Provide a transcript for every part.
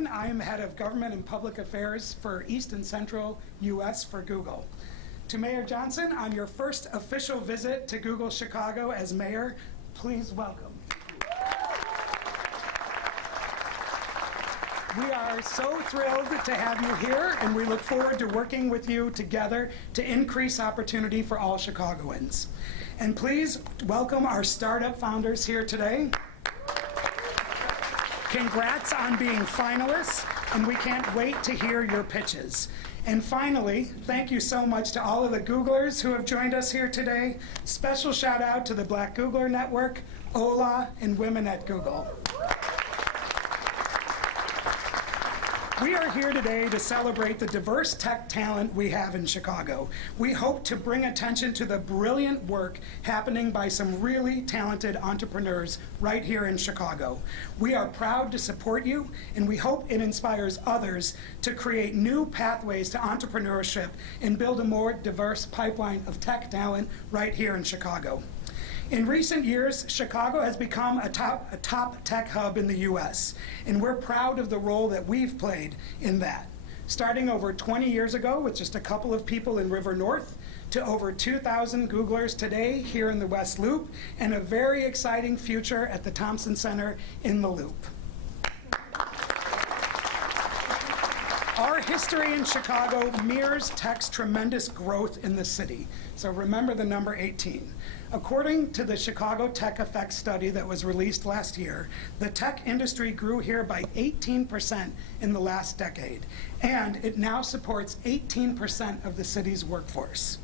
Johnson. I am head of government and public affairs for East and Central U.S. for Google. To Mayor Johnson, on your first official visit to Google Chicago as mayor, please welcome. We are so thrilled to have you here, and we look forward to working with you together to increase opportunity for all Chicagoans. And please welcome our startup founders here today. Congrats on being finalists, and we can't wait to hear your pitches. And finally, thank you so much to all of the Googlers who have joined us here today. Special shout out to the Black Googler Network, OLA, and Women at Google. We are here today to celebrate the diverse tech talent we have in Chicago. We hope to bring attention to the brilliant work happening by some really talented entrepreneurs right here in Chicago. We are proud to support you, and we hope it inspires others to create new pathways to entrepreneurship and build a more diverse pipeline of tech talent right here in Chicago. In recent years, Chicago has become a top tech hub in the U.S., and we're proud of the role that we've played in that. Starting over 20 years ago with just a couple of people in River North, to over 2,000 Googlers today here in the West Loop, and a very exciting future at the Thompson Center in the Loop. Our history in Chicago mirrors tech's tremendous growth in the city. So remember the number 18. According to the Chicago Tech Effect study that was released last year, the tech industry grew here by 18% in the last decade, and it now supports 18% of the city's workforce.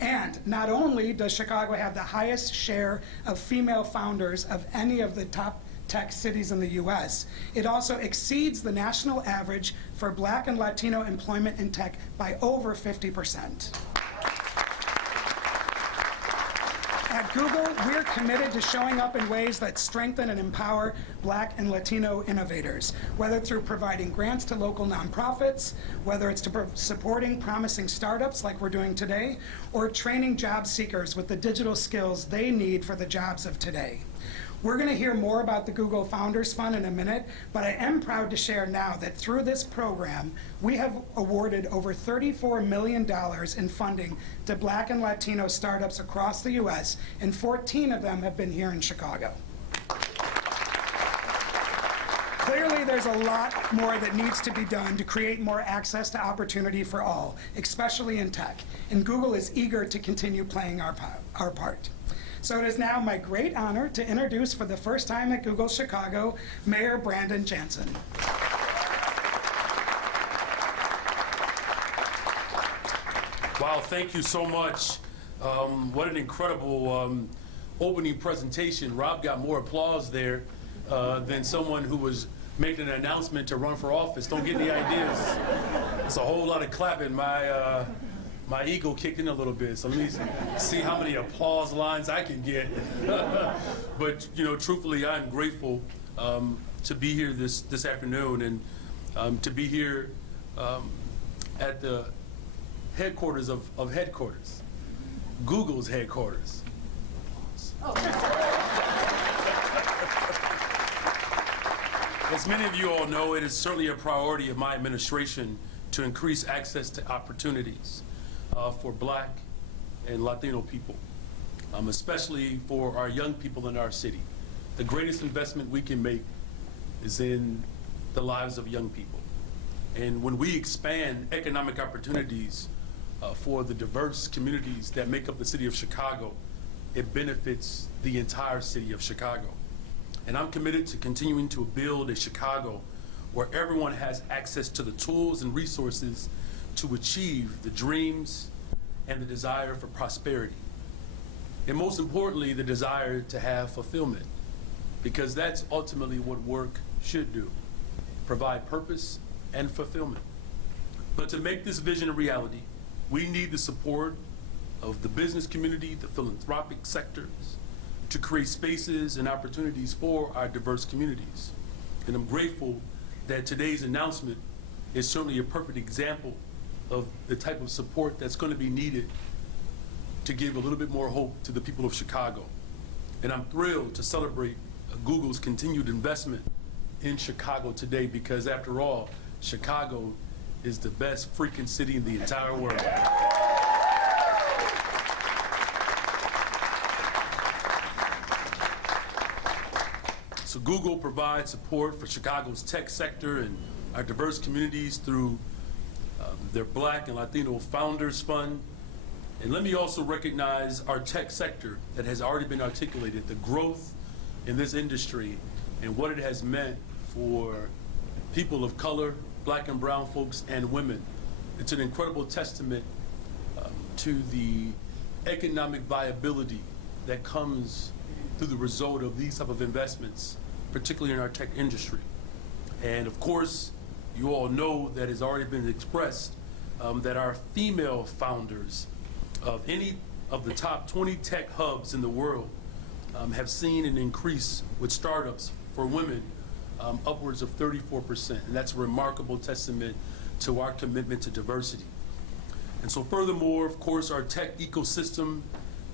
And not only does Chicago have the highest share of female founders of any of the top tech cities in the U.S., it also exceeds the national average for Black and Latino employment in tech by over 50%. At Google, we're committed to showing up in ways that strengthen and empower Black and Latino innovators, whether through providing grants to local nonprofits, whether it's to supporting promising startups like we're doing today, or training job seekers with the digital skills they need for the jobs of today. We're going to hear more about the Google Founders Fund in a minute, but I am proud to share now that through this program, we have awarded over $34 million in funding to Black and Latino startups across the U.S., and 14 of them have been here in Chicago. Clearly, there's a lot more that needs to be done to create more access to opportunity for all, especially in tech, and Google is eager to continue playing our part. So it is now my great honor to introduce for the first time at Google Chicago, Mayor Brandon Jansen. Wow, thank you so much. What an incredible opening presentation. Rob got more applause there than someone who was making an announcement to run for office. Don't get any ideas. It's a whole lot of clapping. My ego kicked in a little bit, so let me see how many applause lines I can get. But you know, truthfully, I'm grateful to be here this afternoon, and to be here at the headquarters of headquarters, Google's headquarters. As many of you all know, it is certainly a priority of my administration to increase access to opportunities for Black and Latino people, especially for our young people in our city. The greatest investment we can make is in the lives of young people. And when we expand economic opportunities for the diverse communities that make up the city of Chicago, it benefits the entire city of Chicago. And I'm committed to continuing to build a Chicago where everyone has access to the tools and resources to achieve the dreams and the desire for prosperity. And most importantly, the desire to have fulfillment, because that's ultimately what work should do, provide purpose and fulfillment. But to make this vision a reality, we need the support of the business community, the philanthropic sectors, to create spaces and opportunities for our diverse communities. And I'm grateful that today's announcement is certainly a perfect example of the type of support that's going to be needed to give a little bit more hope to the people of Chicago. And I'm thrilled to celebrate Google's continued investment in Chicago today, because after all, Chicago is the best freaking city in the entire world. So Google provides support for Chicago's tech sector and our diverse communities through their Black and Latino Founders Fund. And let me also recognize our tech sector that has already been articulated, the growth in this industry and what it has meant for people of color, Black and brown folks, and women. It's an incredible testament to the economic viability that comes through the result of these type of investments, particularly in our tech industry. And of course, you all know that it's already been expressed that our female founders of any of the top 20 tech hubs in the world have seen an increase with startups for women upwards of 34%. And that's a remarkable testament to our commitment to diversity. And so furthermore, of course, our tech ecosystem,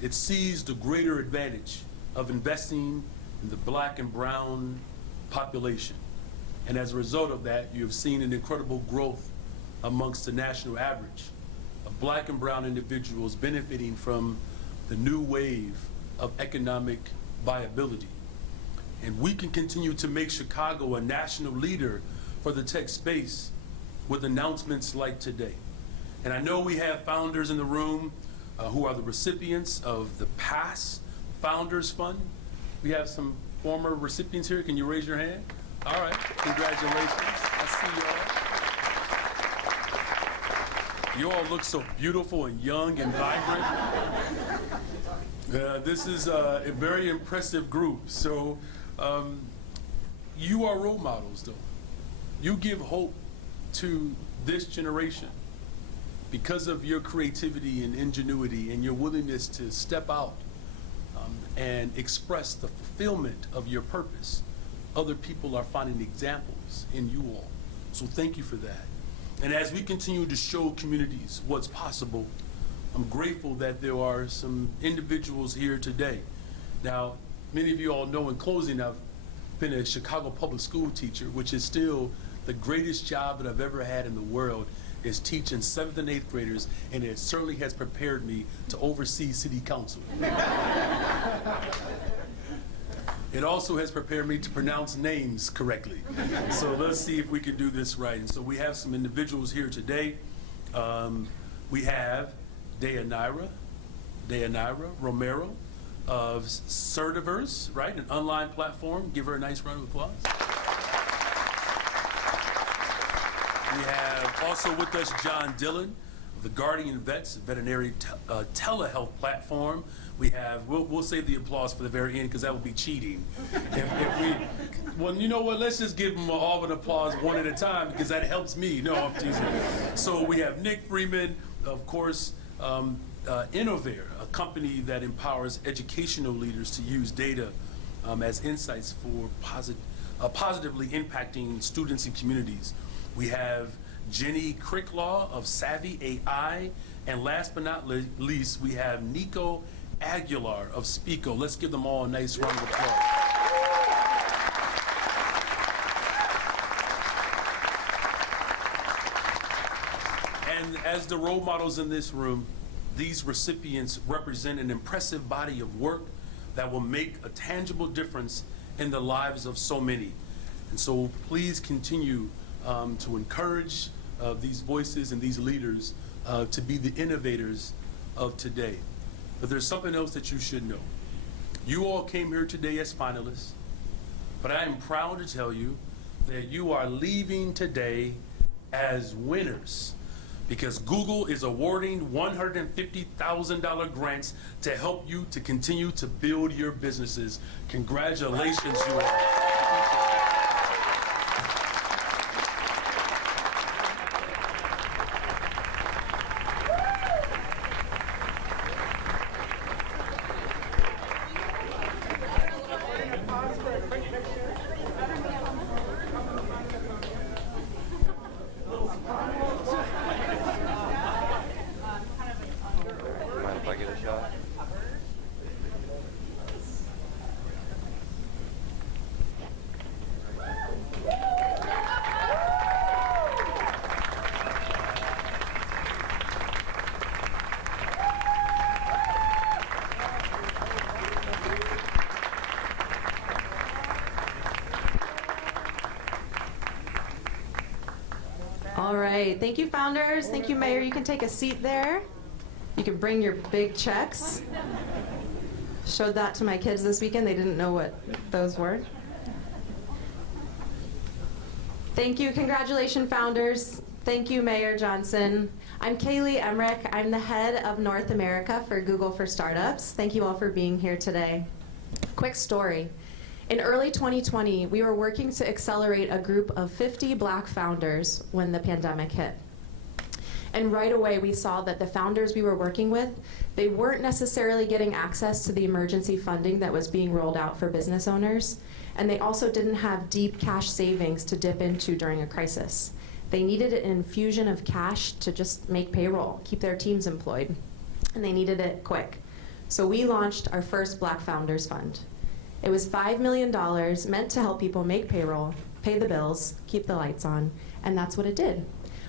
it sees the greater advantage of investing in the Black and brown population. And as a result of that, you have seen an incredible growth amongst the national average of Black and brown individuals benefiting from the new wave of economic viability. And we can continue to make Chicago a national leader for the tech space with announcements like today. And I know we have founders in the room who are the recipients of the past Founders Fund. We have some former recipients here. Can you raise your hand? All right, congratulations. I see you all. You all look so beautiful and young and vibrant. This is a very impressive group. So you are role models, though. You give hope to this generation because of your creativity and ingenuity and your willingness to step out and express the fulfillment of your purpose. Other people are finding examples in you all. So thank you for that. And as we continue to show communities what's possible, I'm grateful that there are some individuals here today. Now, many of you all know, in closing, I've been a Chicago public school teacher, which is still the greatest job that I've ever had in the world, is teaching 7th and 8th graders, and it certainly has prepared me to oversee city council. It also has prepared me to pronounce names correctly. So let's see if we can do this right. And so we have some individuals here today. We have Deyanira Romero of Certiverse, right, an online platform. Give her a nice round of applause. We have also with us John Dillon of the Guardian Vets veterinary telehealth platform. We have, we'll save the applause for the very end because that would be cheating. Well, you know what, let's just give them all an applause one at a time because that helps me. No, I'm teasing. So we have Nick Freeman, of course, Innovair, a company that empowers educational leaders to use data as insights for positively impacting students and communities. We have Jenny Cricklaw of Savvy AI, and last but not least, we have Nico Aguilar of Speako. Let's give them all a nice round of applause. And as the role models in this room, these recipients represent an impressive body of work that will make a tangible difference in the lives of so many. And so please continue to encourage these voices and these leaders to be the innovators of today. But there's something else that you should know. You all came here today as finalists, but I am proud to tell you that you are leaving today as winners, because Google is awarding $150,000 grants to help you to continue to build your businesses. Congratulations, you all. All right. Thank you, founders. Thank you, Mayor. You can take a seat there. You can bring your big checks. Showed that to my kids this weekend. They didn't know what those were. Thank you. Congratulations, founders. Thank you, Mayor Johnson. I'm Kaylee Emmerich. I'm the head of North America for Google for Startups. Thank you all for being here today. Quick story. In early 2020, we were working to accelerate a group of 50 Black founders when the pandemic hit. And right away, we saw that the founders we were working with, they weren't necessarily getting access to the emergency funding that was being rolled out for business owners. And they also didn't have deep cash savings to dip into during a crisis. They needed an infusion of cash to just make payroll, keep their teams employed. And they needed it quick. So we launched our first Black Founders Fund. It was $5 million meant to help people make payroll, pay the bills, keep the lights on, and that's what it did.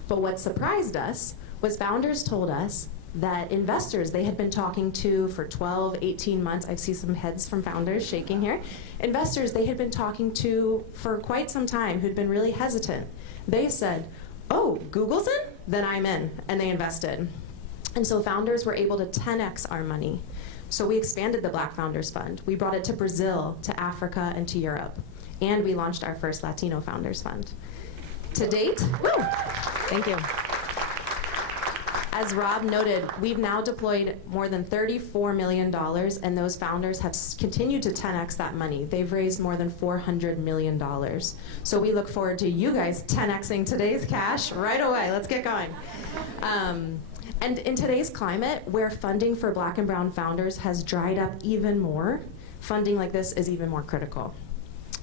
But what surprised us was founders told us that investors they had been talking to for 12, 18 months, I see some heads from founders shaking here, investors they had been talking to for quite some time who'd been really hesitant. They said, oh, Google's in? Then I'm in, and they invested. And so founders were able to 10x our money. So we expanded the Black Founders Fund. We brought it to Brazil, to Africa, and to Europe. And we launched our first Latino Founders Fund. To date, thank you. As Rob noted, we've now deployed more than $34 million, and those founders have continued to 10x that money. They've raised more than $400 million. So we look forward to you guys 10xing today's cash right away. Let's get going. And in today's climate, where funding for Black and brown founders has dried up even more, funding like this is even more critical.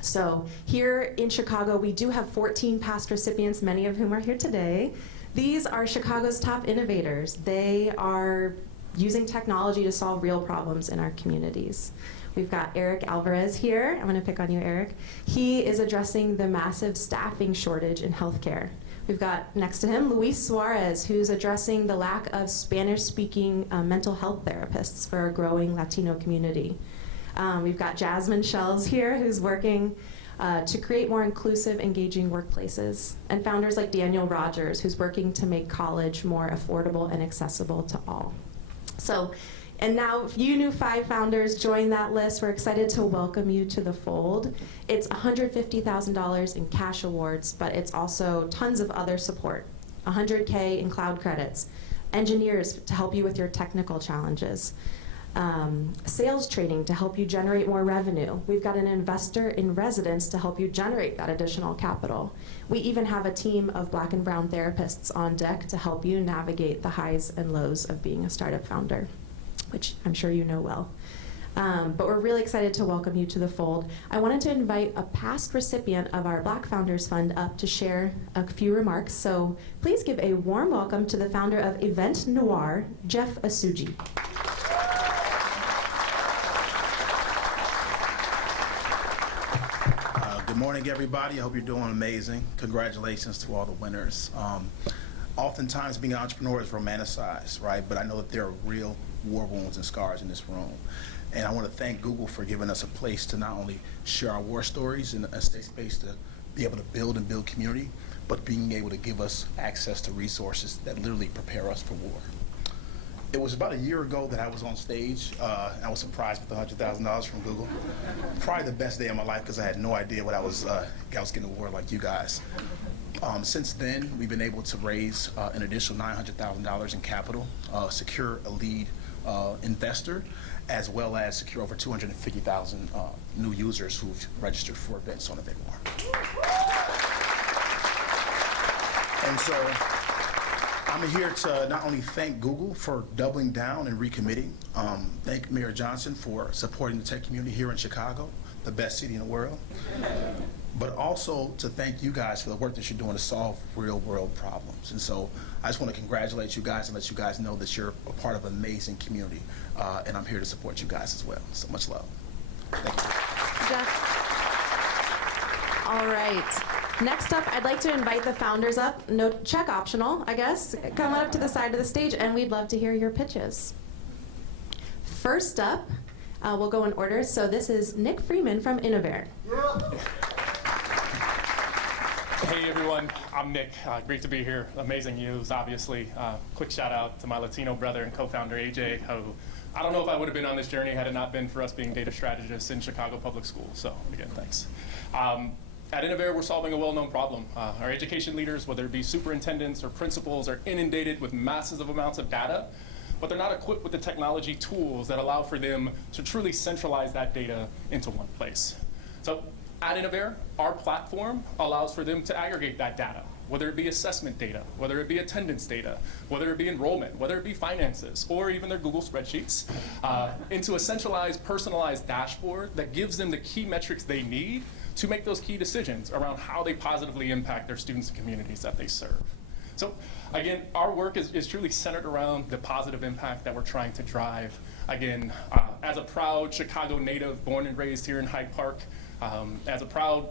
So here in Chicago, we do have 14 past recipients, many of whom are here today. These are Chicago's top innovators. They are using technology to solve real problems in our communities. We've got Eric Alvarez here. I'm going to pick on you, Eric. He is addressing the massive staffing shortage in healthcare. We've got next to him Luis Suarez, who's addressing the lack of Spanish-speaking mental health therapists for our growing Latino community. We've got Jasmine Shells here, who's working to create more inclusive, engaging workplaces. And founders like Daniel Rogers, who's working to make college more affordable and accessible to all. So, and now you new 5 founders join that list. We're excited to welcome you to the fold. It's $150,000 in cash awards, but it's also tons of other support. $100K in cloud credits, engineers to help you with your technical challenges, sales training to help you generate more revenue. We've got an investor in residence to help you generate that additional capital. We even have a team of Black and brown therapists on deck to help you navigate the highs and lows of being a startup founder, which I'm sure you know well. But we're really excited to welcome you to the fold. I wanted to invite a past recipient of our Black Founders Fund up to share a few remarks. So please give a warm welcome to the founder of Event Noir, Jeff Asuji. Good morning, everybody. I hope you're doing amazing. Congratulations to all the winners. Oftentimes being an entrepreneur is romanticized, right? But I know that there are real war wounds and scars in this room. And I want to thank Google for giving us a place to not only share our war stories and a safe space to be able to build community, but being able to give us access to resources that literally prepare us for war. It was about a year ago that I was on stage. I was surprised with the $100,000 from Google. Probably the best day of my life because I had no idea what I was getting an award like you guys. Since then, we've been able to raise an additional $900,000 in capital, secure a lead investor, as well as secure over 250,000 new users who've registered for events on Innovair. And so I'm here to not only thank Google for doubling down and recommitting, thank Mayor Johnson for supporting the tech community here in Chicago, the best city in the world, but also to thank you guys for the work that you're doing to solve real world problems. And so I just want to congratulate you guys and let you guys know that you're a part of an amazing community, and I'm here to support you guys as well. So much love. Thank you. Jeff. All right. Next up, I'd like to invite the founders up. No check optional, I guess. Come up to the side of the stage, and we'd love to hear your pitches. First up, we'll go in order. So this is Nick Freeman from Innovair. Hey everyone, I'm Nick. Great to be here. Amazing news, obviously. Quick shout out to my Latino brother and co-founder AJ, who I don't know if I would have been on this journey had it not been for us being data strategists in Chicago Public Schools. So again, thanks. At Innovair, we're solving a well-known problem. Our education leaders, whether it be superintendents or principals, are inundated with massive amounts of data, but they're not equipped with the technology tools that allow for them to truly centralize that data into one place. So at Innovair, our platform allows for them to aggregate that data, whether it be assessment data, whether it be attendance data, whether it be enrollment, whether it be finances, or even their Google spreadsheets, into a centralized, personalized dashboard that gives them the key metrics they need to make those key decisions around how they positively impact their students and communities that they serve. So again, our work is truly centered around the positive impact that we're trying to drive. Again, as a proud Chicago native, born and raised here in Hyde Park, as a proud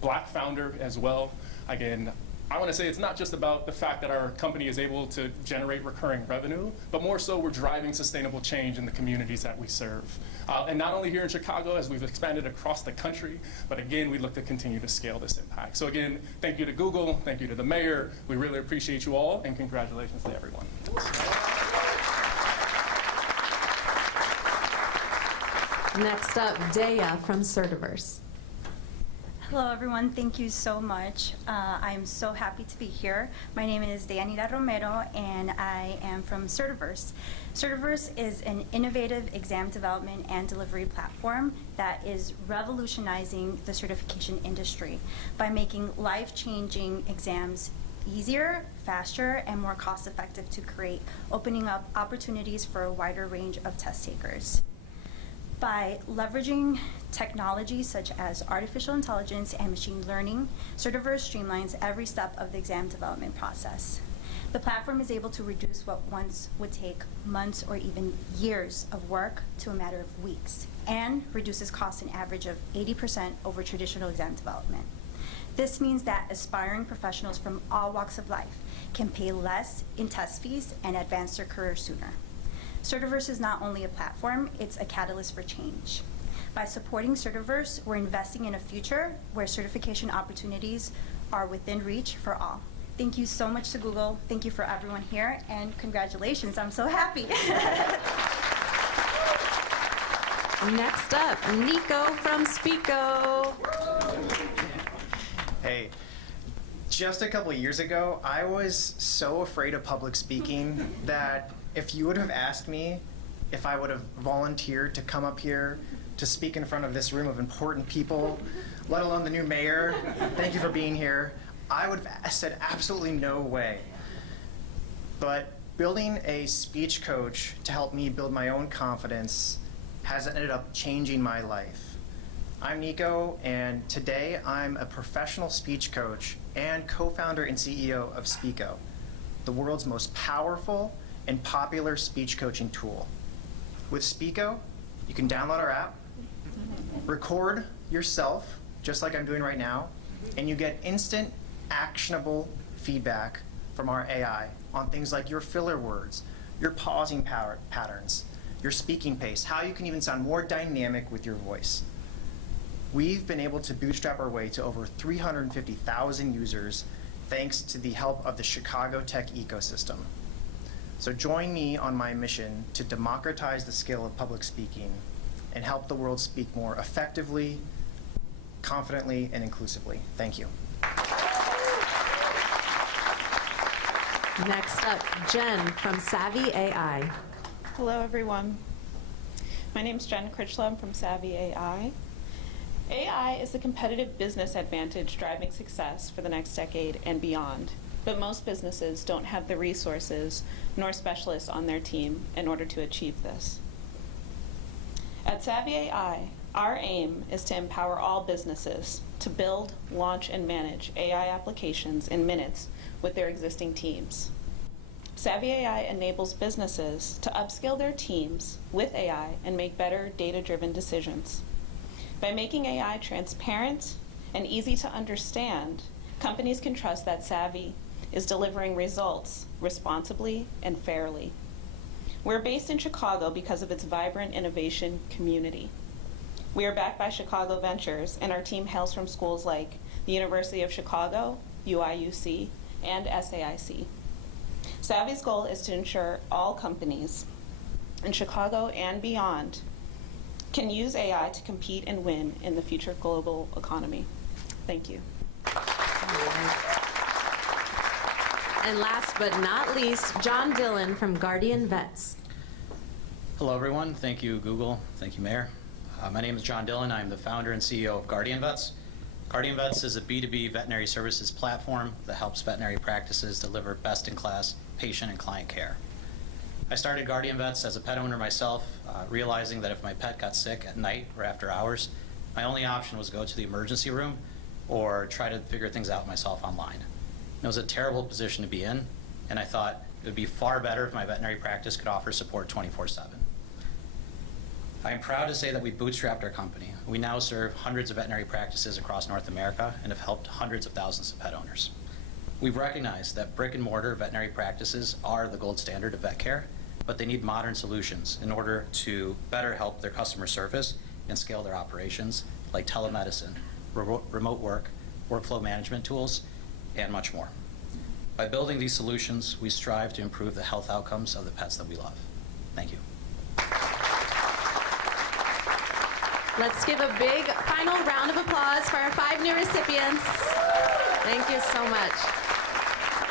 Black founder as well, again, I want to say it's not just about the fact that our company is able to generate recurring revenue, but more so we're driving sustainable change in the communities that we serve. And not only here in Chicago as we've expanded across the country, but again, we look to continue to scale this impact. So again, thank you to Google, thank you to the mayor. We really appreciate you all, and congratulations to everyone. Next up, Daya from Certiverse. Hello, everyone. Thank you so much. I'm so happy to be here. My name is Deyanira Romero, and I am from Certiverse. Certiverse is an innovative exam development and delivery platform that is revolutionizing the certification industry by making life-changing exams easier, faster, and more cost-effective to create, opening up opportunities for a wider range of test takers. By leveraging technologies such as artificial intelligence and machine learning, Certiverse streamlines every step of the exam development process. The platform is able to reduce what once would take months or even years of work to a matter of weeks, and reduces costs an average of 80% over traditional exam development. This means that aspiring professionals from all walks of life can pay less in test fees and advance their career sooner. Certiverse is not only a platform, it's a catalyst for change. By supporting Certiverse, we're investing in a future where certification opportunities are within reach for all. Thank you so much to Google. Thank you for everyone here, and congratulations. I'm so happy. Next up, Nico from Speako. Hey, just a couple of years ago, I was so afraid of public speaking that if you would have asked me if I would have volunteered to come up here to speak in front of this room of important people, let alone the new mayor, thank you for being here, I would have said absolutely no way. But building a speech coach to help me build my own confidence has ended up changing my life. I'm Nico, and today I'm a professional speech coach and co-founder and CEO of Speako, the world's most powerful and popular speech coaching tool. With Speako, you can download our app, record yourself, just like I'm doing right now, and you get instant, actionable feedback from our AI on things like your filler words, your pausing patterns, your speaking pace, how you can even sound more dynamic with your voice. We've been able to bootstrap our way to over 350,000 users thanks to the help of the Chicago tech ecosystem. So join me on my mission to democratize the skill of public speaking and help the world speak more effectively, confidently, and inclusively. Thank you. Next up, Jen from Savvy AI. Hello, everyone. My name is Jen Critchlow. I'm from Savvy AI. AI is the competitive business advantage driving success for the next decade and beyond. But most businesses don't have the resources nor specialists on their team in order to achieve this. At Savvy AI, our aim is to empower all businesses to build, launch, and manage AI applications in minutes with their existing teams. Savvy AI enables businesses to upskill their teams with AI and make better data-driven decisions. By making AI transparent and easy to understand, companies can trust that Savvy is delivering results responsibly and fairly. We're based in Chicago because of its vibrant innovation community. We are backed by Chicago Ventures, and our team hails from schools like the University of Chicago, UIUC, and SAIC. Savvy's goal is to ensure all companies in Chicago and beyond can use AI to compete and win in the future global economy. Thank you. And last but not least, John Dillon from Guardian Vets. Hello, everyone. Thank you, Google. Thank you, Mayor. My name is John Dillon. I'm the founder and CEO of Guardian Vets. Guardian Vets is a B2B veterinary services platform that helps veterinary practices deliver best-in-class patient and client care. I started Guardian Vets as a pet owner myself, realizing that if my pet got sick at night or after hours, my only option was go to the emergency room or try to figure things out myself online. It was a terrible position to be in, and I thought it would be far better if my veterinary practice could offer support 24/7. I am proud to say that we bootstrapped our company. We now serve hundreds of veterinary practices across North America and have helped hundreds of thousands of pet owners. We've recognized that brick and mortar veterinary practices are the gold standard of vet care, but they need modern solutions in order to better help their customer service and scale their operations, like telemedicine, remote work, workflow management tools, and much more. By building these solutions, we strive to improve the health outcomes of the pets that we love. Thank you. Let's give a big final round of applause for our 5 new recipients. Thank you so much.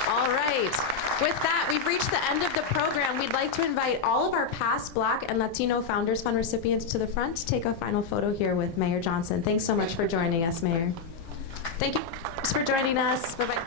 All right. With that, we've reached the end of the program. We'd like to invite all of our past Black and Latino Founders Fund recipients to the front to take a final photo here with Mayor Johnson. Thanks so much for joining us, Mayor. Thank you for joining us. Bye-bye.